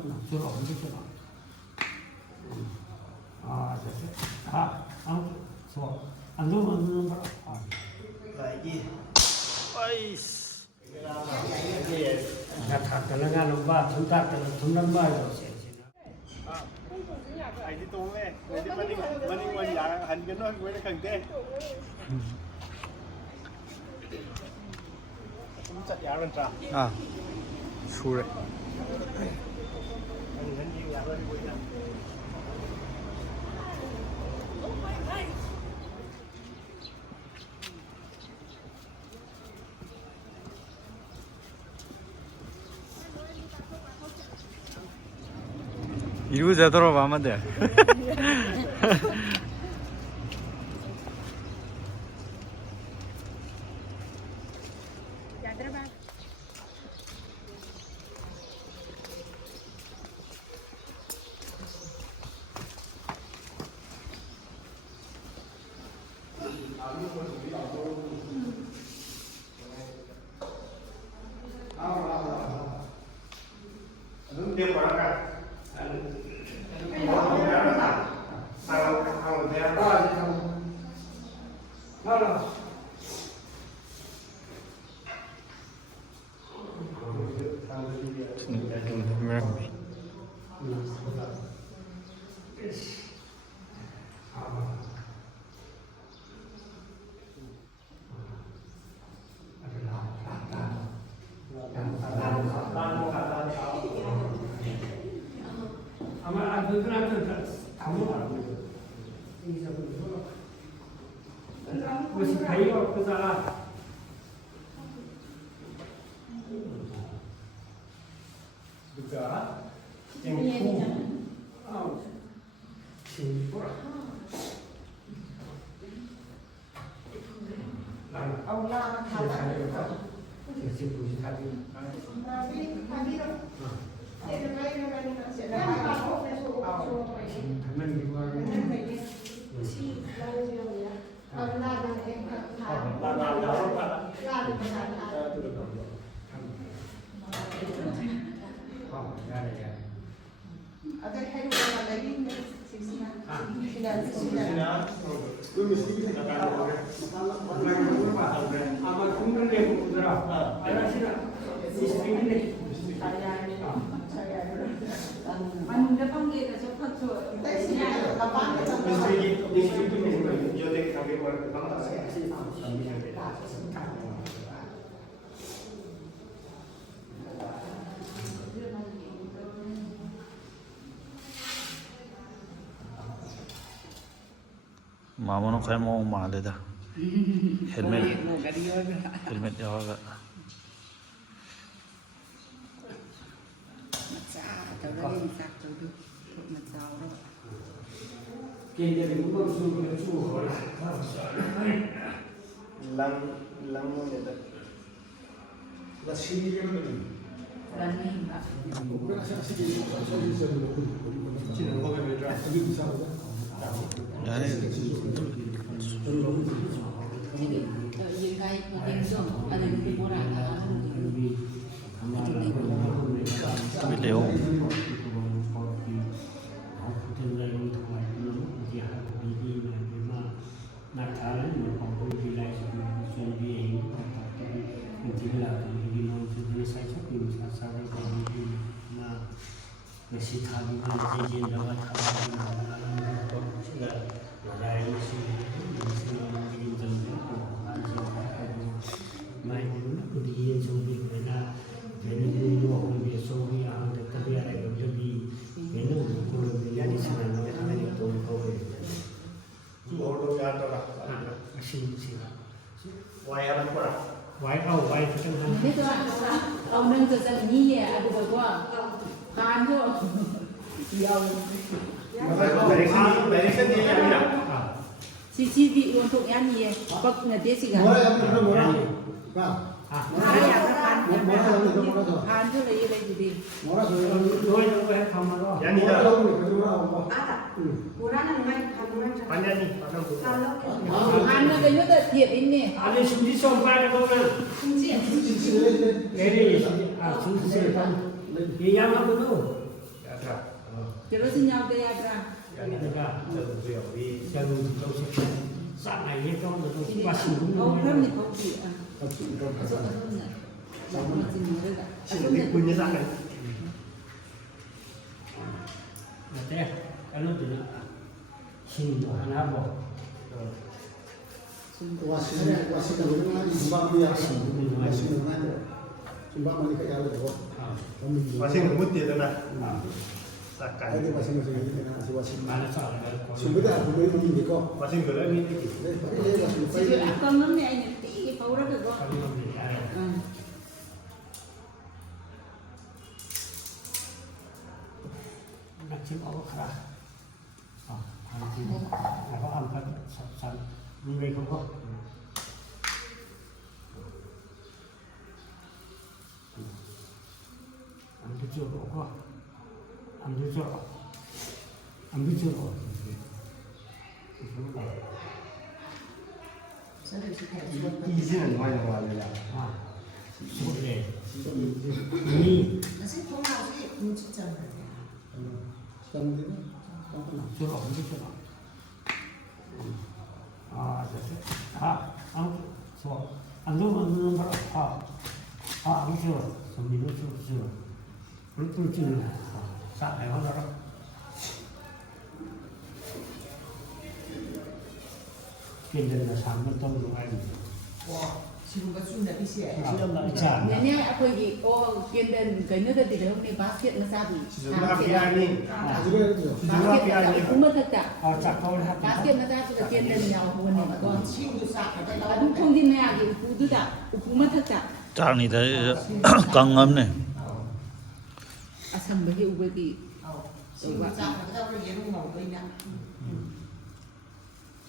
끝나. 들어, 언제 들어. 됐어. 좋아. 안 누우면 안 누는 거라. 아이씨. 다 들어가는 바, 돈다 듣는 바요. Ai đi tung lên, người đi mình nhà hành cái nó quên cái cần tê. Cũng chặt giá lên trà. 아, 수래. Hành gì là hơi quên nha. 이거 제대로 하면 돼. 아마 그들한테 아무도 안 보여. 무슨 가이가 없구나. 누가? 땡쿠. 진보라. Ông lo thằng 지금 보시 사진. 당면 이거 아마 국물에 보더라. 아저씨는 이스트인데. Anh cái phong nghệ là cho thật rồi. Tại sao là bán cái tầng đó? 마모는 거의 뭐 말래다. 헬멧 여가. Lăng người ta. Là xin cái mình. Chỉ là có cái ra. Video. Ông nâng từ giờ nhí à, được rồi quá. Hàn thôi. Nhiều. Chị vị luôn thuộc ăn gì? Bậc là tiếc gì cả. Hàn thôi lấy gì đi. Hàn nó cái nước thiệt đi. 아니 숨지 좀 빨리 보면 Không gì. 애리 숨지 이 양하고도 자, 제로스 야우데 야드라. 그러니까 저 배우이 저는 또 상하이에 좀 맛있는 어, 거. 그럼니 거기. 어서. 신이 군이 상해. 어때? 알려드려. 신도 하나 뭐. 와시는 중방이야. 중방만이 그냥 알고. 와싱은 못 되잖아. 싹가. 아이들 와시는 거 얘기는 하지 와시는. 많은 사람들. 준비다 보면 이거. 와싱 그래 미. 네, 빨리 와시는 지금 빨리. 아까 먹네 아니 되게 바우라고. 응. 지금 어가라. 지금 나가 안 받아. 산 물에 그거. 안 되죠, 그거. 안 되죠. 안 되죠. 이지는 많이 나와야 아, 그래. 이 저거 언제 저거? 아, 좋아. 안 되면 거라. 안 좋아. 선민이 좋아. 불 찌는 사 해하더라. 괜찮나 삼번 동안 알지. 지금가 준다 비시해. 자, 내내 아코기 오 겐덴 그녀들 들어오니 바스켓 마사비. 지금 피아니. 가지고 해야죠. 바스켓 우마탁다. 아, 작가를 하. 바스켓 마사비가 겐덴 야오 보는 거. 친구 싹다 아동 통디네하기 우두다. 우마탁다. 짱이다. 깡감네. 아삼በ기 우베기. 친구 싹다 우리 얘는 뭐 그냥.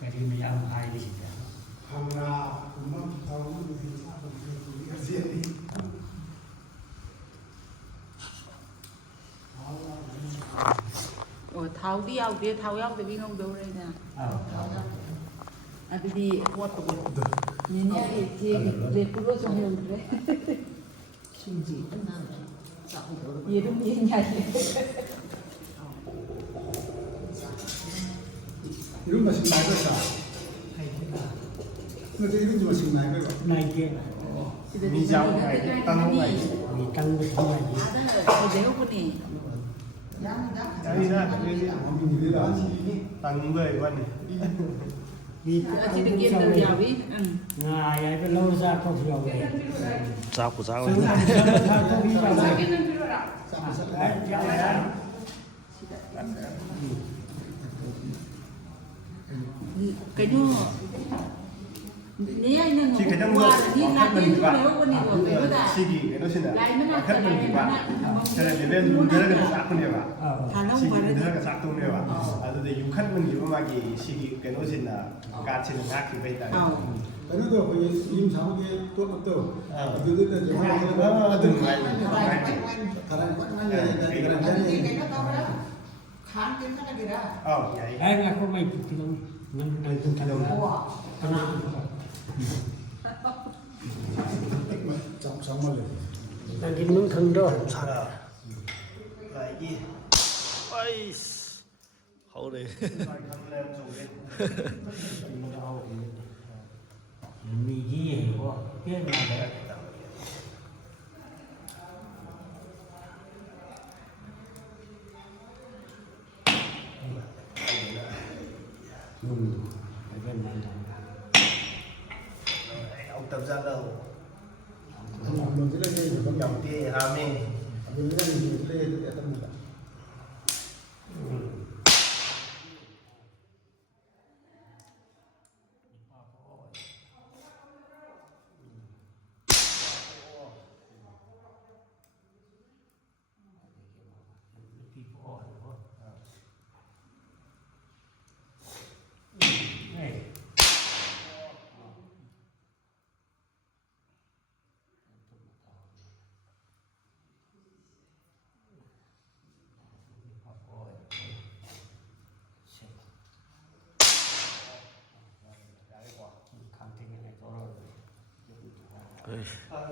그림이 양 하이리 진짜. 하나, 금방 타오는 게 사고 우리가 지야지. tháo đi ao kia tháo áo thì không đâu đây nè à thì nhìn nha thì để cô cho nhiều đấy 신지 끝나는 이름 얘기하지 이런 맛이 나을 거다. 근데 이런 좀 맛이 나을 거. này kia Mi giáo này tăng này. vì tăng cái thông này thì nếu con này 아니 나 그게 아무리라. tăng người quan này. vì chỉ được kiên từ giàu ý ngày ấy cái lâu ra không hiểu về 짜고 짜고. không biết bao giờ cái nó nếu anh Chỉ cái trong qua đó đi có làm khách đi mình nếu bạn. con này được cái đó 시기 nó xin lại mới là làm khách mình thì bạn. cho nên để bên dùng cái cái sạc con này bạn. thà nó 시기 qua cái đấy cái sạc con này bạn. à rồi dùng khách mình thì mà cái 시기 cái nó xin là cả xin ngạc thì bây giờ. cái nó được cái im sáu cái tốt lắm đâu. từ từ từ từng ngày. thằng này quát ngay này cái này cái nó to đó kháng tiếng cái gì đó vậy. ai là không may thì không nhưng này tôi thay đổi cái nào trong sáu mươi rồi. là cái nướng thân đó vậy gì. 아이. 하오래. mì gì hiểu cái này ở bên này ông tập ra đâu. mình sẽ lên đây Dòng tia hà mê. mình sẽ lên để tâm mình.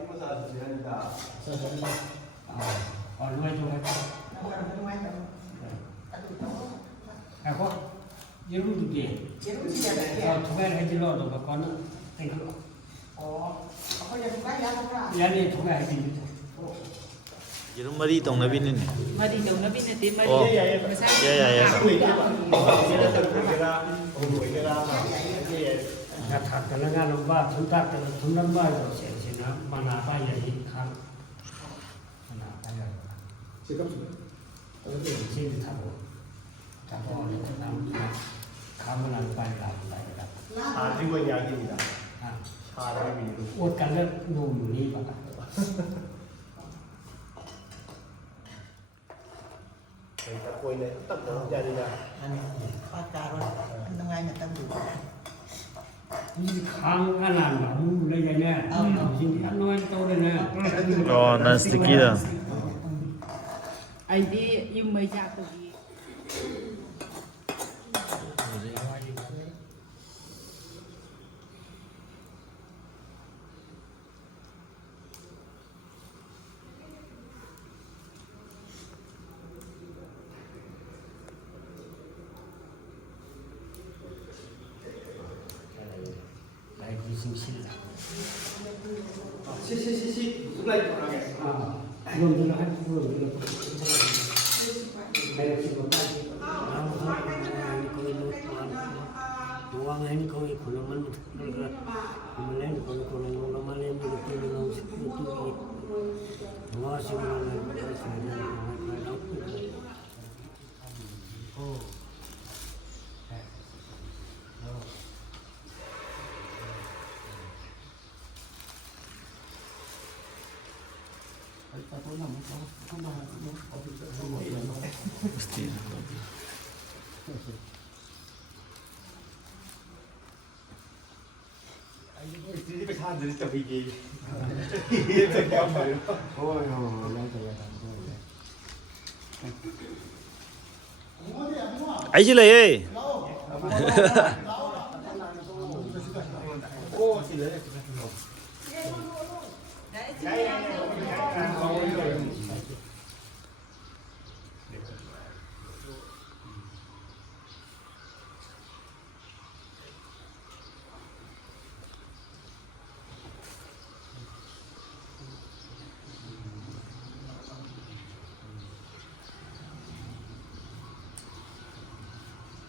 이모사 주제합니다. nuôi cho 하고 이름도 돼. 얘는 진짜 돼. 두 개를 해질러도 그거는 땡겨. 거기 누가 야구라. 얘네 두 개 해질러. 이런 말이 동네비는. Mari dong nabi na ti mari. Oh. Masaya. 야야야. 다 들어가는 바, 돈다 들어 돈는 바로 세시나 만화 봐야 이 감. 하나 봐야. 지금 제일 타고 그다음 감을 안 봐야 나온다. 가지고 이야기입니다. 아, 사람이 옷 갈래 놈이 봐. 딱 보이네. 딱 너무 자리가. 아니, 빠따로 한동안 했던 거. 이 강하나 너무 내게네. 무슨 한동안 떠오르네. 난 스티키다. Ay di yung may jacket di. 나의 무슨 신라. 시시시시 무슨 날 돌아가겠어. 아, 그놈들은 할 부분 내가 지금 노왕하니 거기 굴러만 그러면 거기 굴러만 해는 거 뛰는 거 스피드 노아시고는 집에 사람들이 좀 이게 이게 좀 말이야. 아이질래 얘.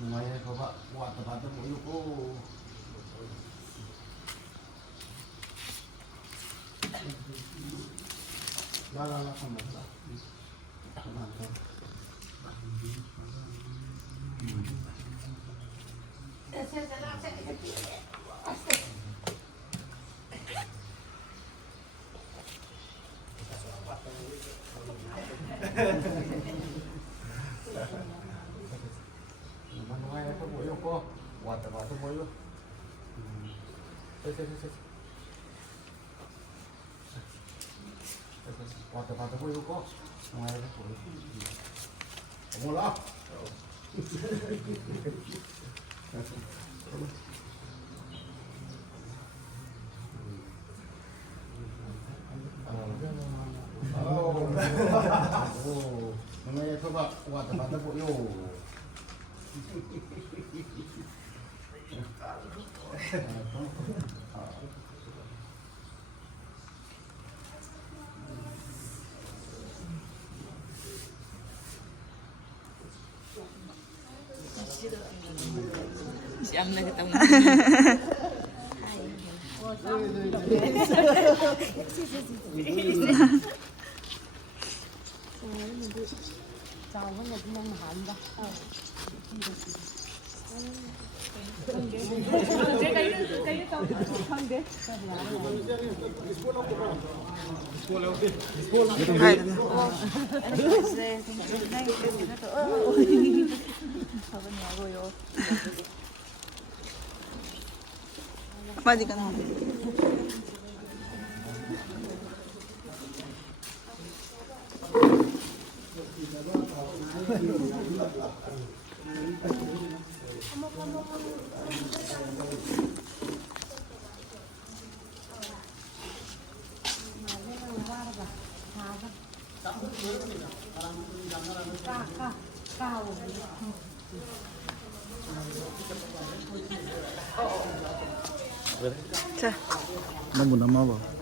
Ngoài có vợ, quạt tập tập mỗi lúc cô đó không được đâu. Ngoài có mỗi lúc cô quạt tập mỗi lúc. Quạt tập mỗi lúc cô. Ngoài có mỗi lúc. Một lọ. Ngoài có vợ, quạt tập mỗi lúc. Siam na kitang Pwede ka na. 자, 너무 남아봐.